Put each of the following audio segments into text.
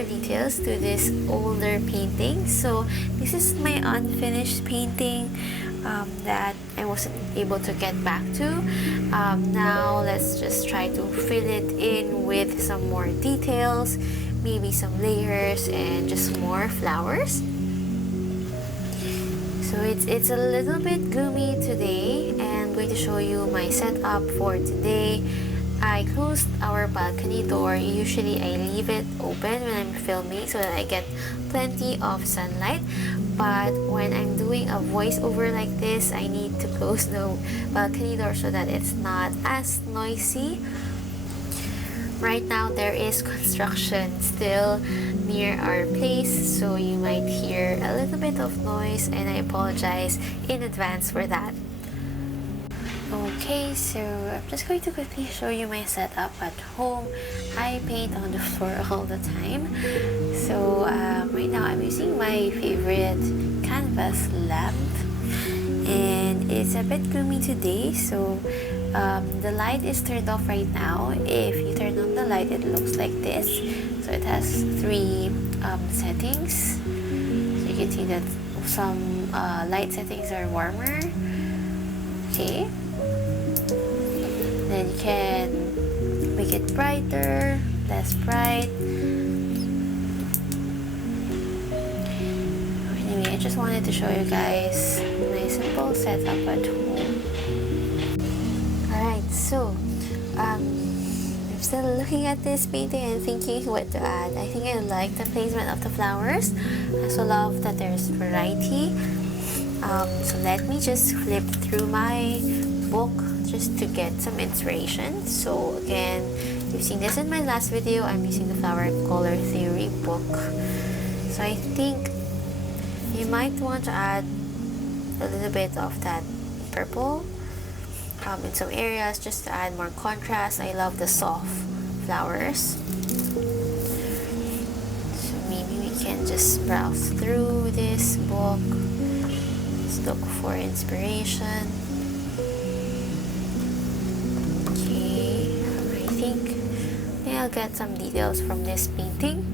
more details to this older painting. So this is my unfinished painting that I wasn't able to get back to. Now let's just try to fill it in with some more details, maybe some layers and just more flowers. So it's a little bit gloomy today, and I'm going to show you my setup for today. I closed our balcony door. Usually I leave it open when I'm filming so that I get plenty of sunlight. But when I'm doing a voiceover like this, I need to close the balcony door so that it's not as noisy. Right now there is construction still near our place, so you might hear a little bit of noise, and I apologize in advance for that. Okay, so I'm just going to quickly show you my setup at home. I paint on the floor all the time. So right now I'm using my favorite canvas lamp, and it's a bit gloomy today, so the light is turned off right now. If you turn on the light, it looks like this. So it has 3 settings. So you can see that some light settings are warmer. Okay. Then you can make it brighter, less bright. Anyway, I just wanted to show you guys my simple setup at home. Alright, so I'm still looking at this painting and thinking what to add. I think I like the placement of the flowers. I also love that there's variety. So let me just flip through my book just to get some inspiration. So again, you've seen this in my last video. I'm using the Flower Color Theory book. So I think you might want to add a little bit of that purple in some areas just to add more contrast. I love the soft flowers. So maybe we can just browse through this book. Let's look for inspiration. I'll get some details from this painting.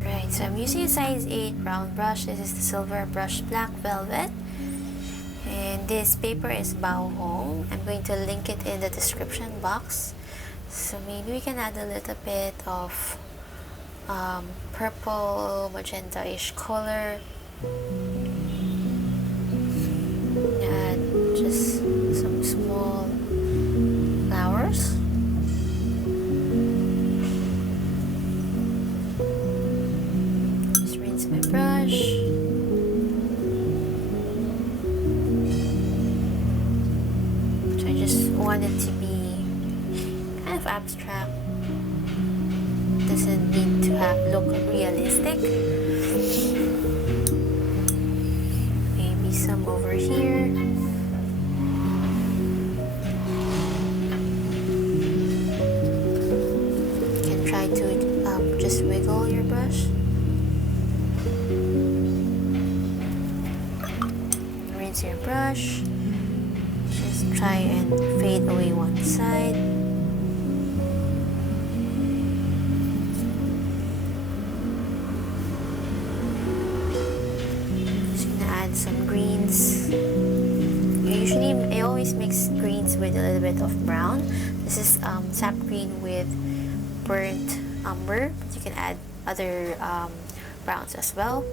Right, so I'm using a size 8 round brush. This is the Silver Brush Black Velvet, and this paper is Baohong. I'm going to link it in the description box. So maybe we can add a little bit of purple, magenta-ish color. Add just some small flowers. Brush. So I just want it to be kind of abstract. Doesn't need to look realistic. Maybe some over here. You can try to just wiggle your brush. Your brush, just try and fade away one side. Just gonna add some greens. I always mix greens with a little bit of brown. This is sap green with burnt umber, but you can add other browns as well.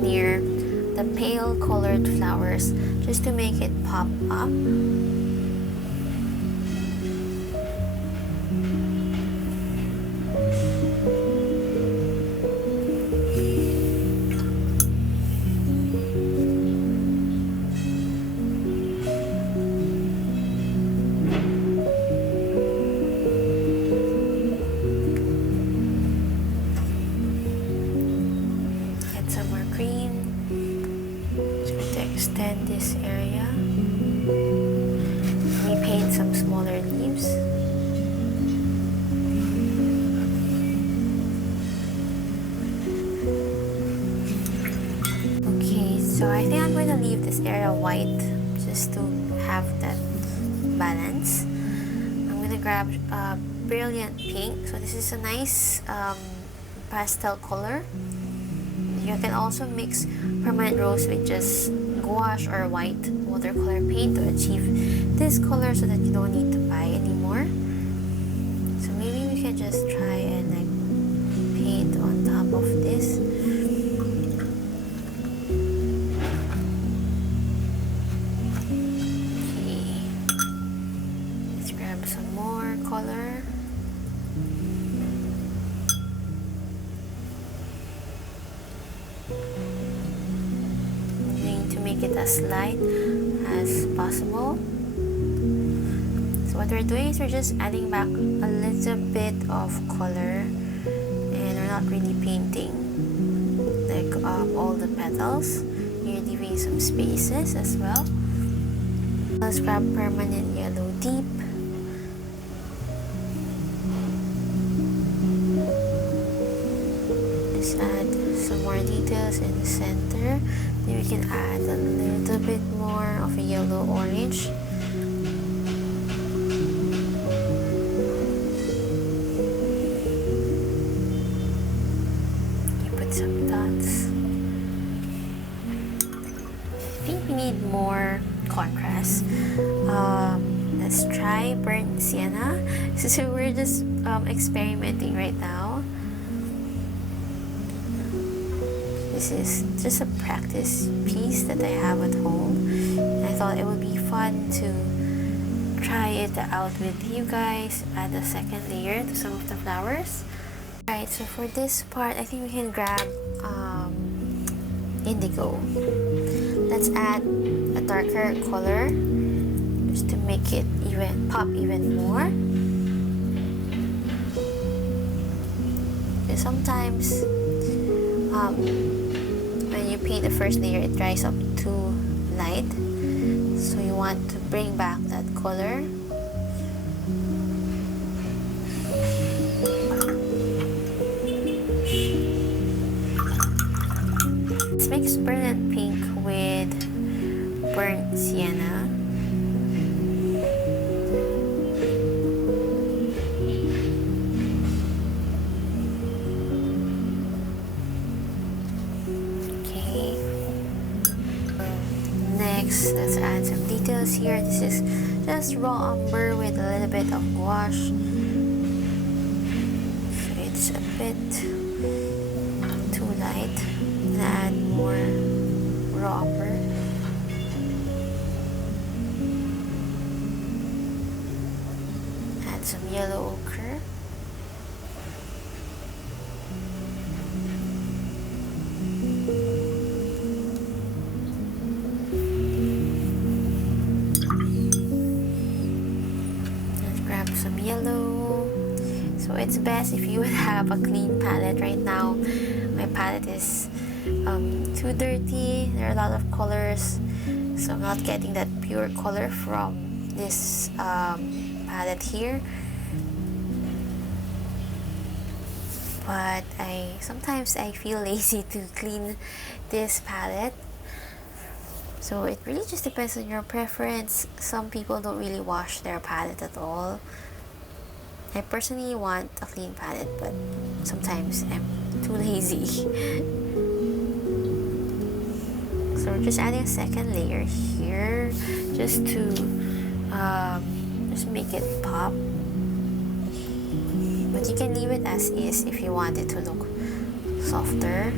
Near the pale colored flowers just to make it pop up. Extend this area. this area white just to have that balance. I'm gonna grab brilliant pink. So this is a nice pastel color. You can also mix permanent rose with just gouache or white watercolor paint to achieve this color so that you don't need to buy anymore. So maybe we can just try and like paint on top of this. Okay, let's grab some more color. Make it as light as possible. So what we're doing is we're just adding back a little bit of color, and we're not really painting like all the petals. You're leaving some spaces as well. Let's grab permanent yellow deep. Just add some more details in the center. Then we can add a little bit more of a yellow orange. You put some dots. I think we need more contrast. Let's try burnt sienna. So we're just experimenting right now. This is just a practice piece that I have at home. I thought it would be fun to try it out with you guys, add a second layer to some of the flowers. Alright, so for this part, I think we can grab indigo. Let's add a darker color just to make it pop even more. And sometimes when you paint the first layer, it dries up too light, so you want to bring back that color. Let's mix brilliant pink with burnt sienna. Let's add some details here. This is just raw umber with a little bit of gouache. So it's a bit too light. And add more raw umber. Add some yellow ochre. Some yellow. So it's best if you would have a clean palette. Right now my palette is too dirty. There are a lot of colors, so I'm not getting that pure color from this palette here. But sometimes I feel lazy to clean this palette. So it really just depends on your preference. Some people don't really wash their palette at all. I personally want a clean palette, but sometimes I'm too lazy. So we're just adding a second layer here, just to just make it pop. But you can leave it as is if you want it to look softer.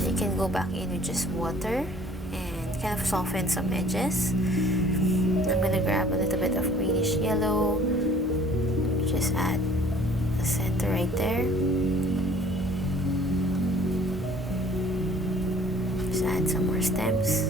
So you can go back in with just water and kind of soften some edges. I'm gonna grab a little bit of greenish yellow, just add the center right there. Just add some more stems.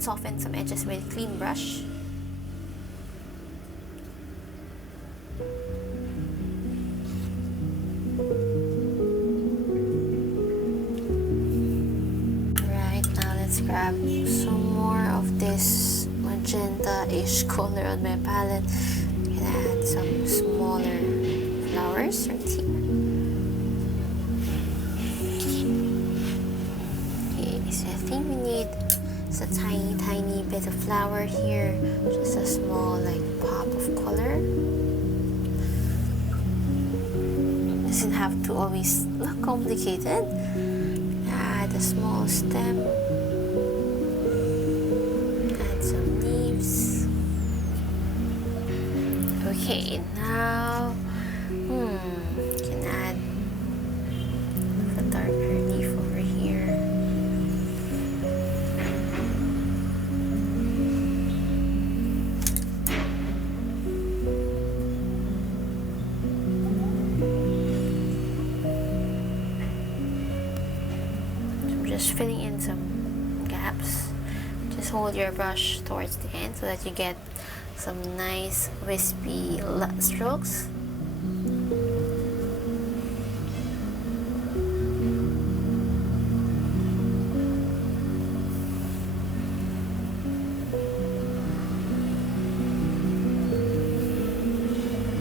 can soften some edges with a clean brush. Alright, now let's grab some more of this magenta-ish color on my palette. I'm gonna add some smaller flowers right here. Okay, so I think we need a tiny bit of flower here, just a small like pop of color. Doesn't have to always look complicated. Add a small stem, add some leaves. Okay, now can add a darker leaf over here. Just filling in some gaps. Just hold your brush towards the end so that you get some nice wispy strokes.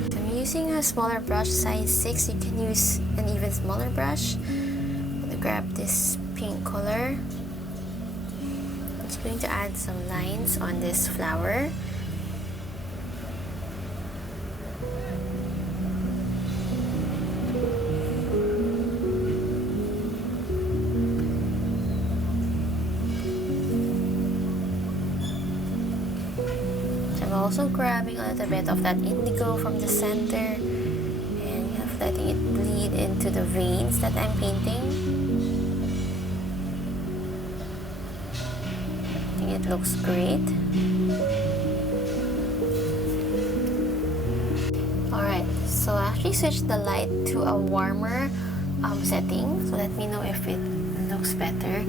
So I'm using a smaller brush, size 6. You can use an even smaller brush. I'm gonna grab this pink color. I'm just going to add some lines on this flower. I'm also grabbing a little bit of that indigo from the center and kind of letting it bleed into the veins that I'm painting. It looks great. Alright, so I actually switched the light to a warmer setting, so let me know if it looks better.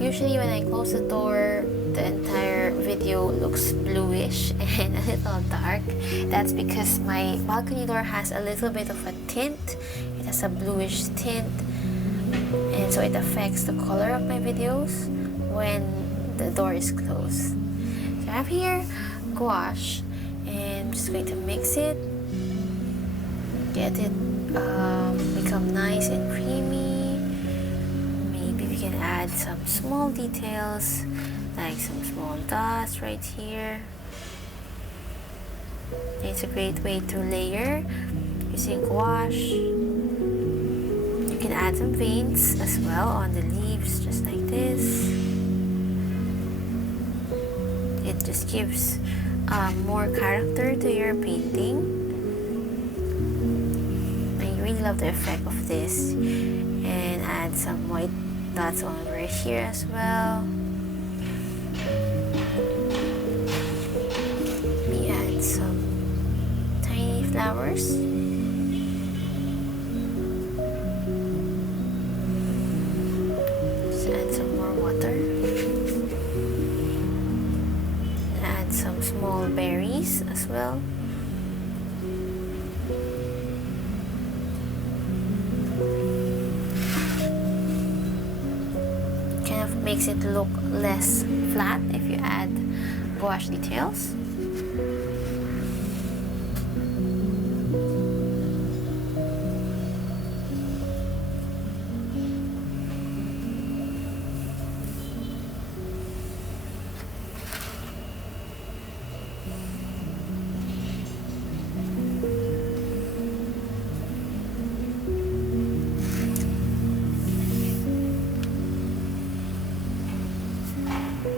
Usually when I close the door, the entire video looks bluish and a little dark. That's because my balcony door has a little bit of a tint. It has a bluish tint, and so it affects the color of my videos when the door is closed. So I have here gouache, and I'm just going to mix it, get it become nice and creamy. Maybe we can add some small details like some small dots right here. It's a great way to layer using gouache. You can add some veins as well on the leaves, just like this. It just gives more character to your painting. I really love the effect of this. And add some white dots on right here as well. We add some tiny flowers. Just add some more water. Some small berries as well. Kind of makes it look less flat if you add gouache details.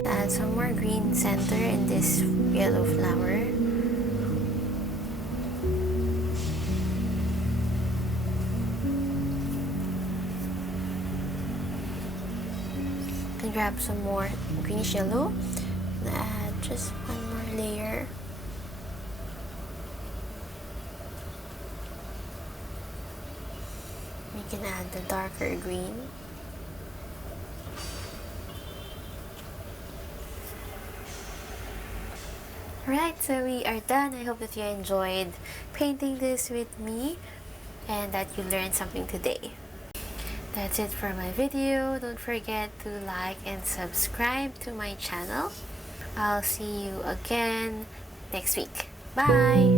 Add some more green center in this yellow flower. And grab some more greenish yellow and add just one more layer. We can add the darker green. Alright, so we are done. I hope that you enjoyed painting this with me and that you learned something today. That's it for my video. Don't forget to like and subscribe to my channel. I'll see you again next week. Bye!